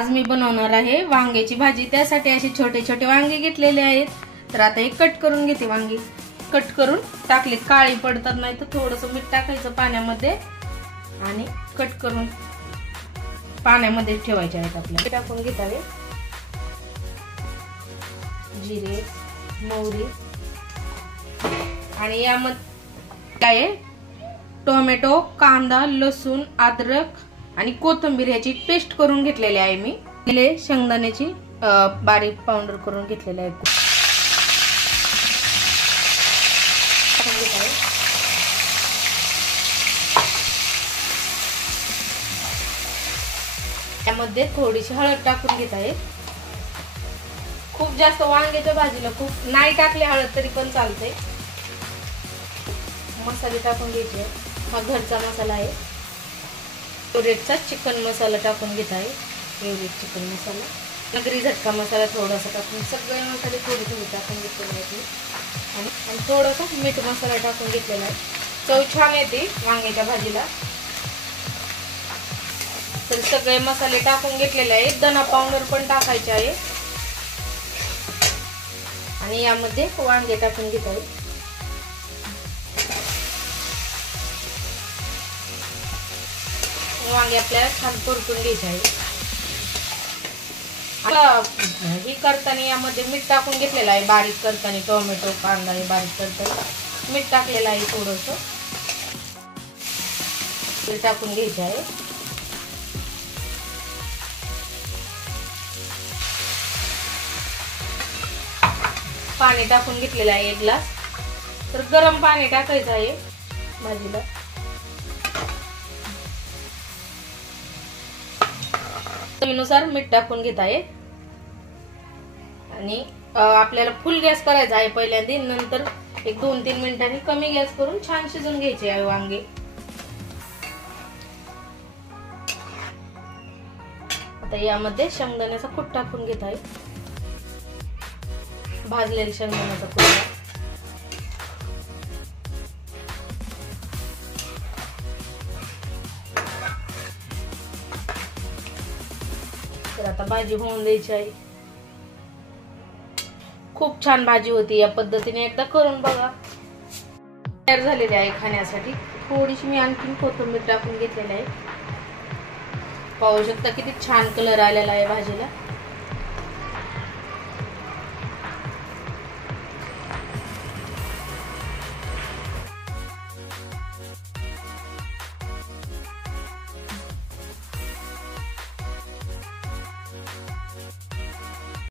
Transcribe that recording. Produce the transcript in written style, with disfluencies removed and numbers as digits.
आज मी बनवणार आहे वांग्याची भाजी। त्यासाठी असे छोटे छोटे वांगे घेतलेले आहेत। तर आता हे कट करून घेते। वांगी कट करून टाकले, काळी पडतात नाही तर थोडंसं मीठ टाकायचं पाण्यामध्ये आणि कट करून पाण्यामध्ये ठेवायचे आहेत। आपल्याला टाकून घेतावे जिरे, मोहरी आणि यामध्ये काय टोमॅटो, कांदा, लसूण, अद्रक आणि कोथिंबीर याची पेस्ट करून घेतलेली आहे। मी दिले शेंगदाण्याची बारीक पावडर करून घेतलेली आहे। त्यामध्ये थोडीशी हळद टाकून घेत आहे। खूप जास्त वांग्याच्या भाजीला खूप नाही टाकले हळद तरी पण चालते। मसाले टाकून घ्यायचे। हा घरचा मसाला आहे, एव्हरेस्टचा चिकन मसाला टाकून घेत आहे। एव्हरेस्ट चिकन मसाला, नगरी झटका मसाला थोडासा टाकून, सगळे मसाले थोडे थोडे टाकून घेतलेले आहेत आणि थोडासा मीठ मसाला टाकून घेतलेला आहे। चव छान येते वांग्याच्या भाजीला। तर सगळे मसाले टाकून घेतलेले आहेत। धना पावडर पण टाकायचे आहे आणि यामध्ये वांगे टाकून घेत आहे। वांगे आपल्याला छान परतून घ्यायचे आहे। आता ही करताना यामध्ये मीठ टाकून घेतलेलं आहे। बारीक करताना टोमॅटो, कांदा हे बारीक करताना मीठ टाकलेलं आहे। थोडंसं मीठ टाकून घ्यायचे आहे। पाणी टाकून घेतलेलं आहे 1 ग्लास। तर गरम पाणी टाकायचं आहे भाजीला। चवीनुसार मीठ टाकून घेत आहे आणि आपल्याला फुल गॅस करायचा आहे पहिल्यांदा, नंतर एक 2-3 मिनिटांनी कमी गॅस करून छान शिजून घ्यायचे आहे वांगे। आता यामध्ये शेंगदाण्याचा कूट टाकून घेत आहे, भाजलेला शेंगदाण्याचा कूट। तर आता भाजी होऊन द्यायची आहे। खूप छान भाजी होती। या पद्धतीने एकदा करून बघा। तयार झालेली आहे खाण्यासाठी। थोडीशी मी आणखी कोथिंबीर टाकून घेतलेली आहे। पाहू शकता किती छान कलर आलेला आहे भाजीला।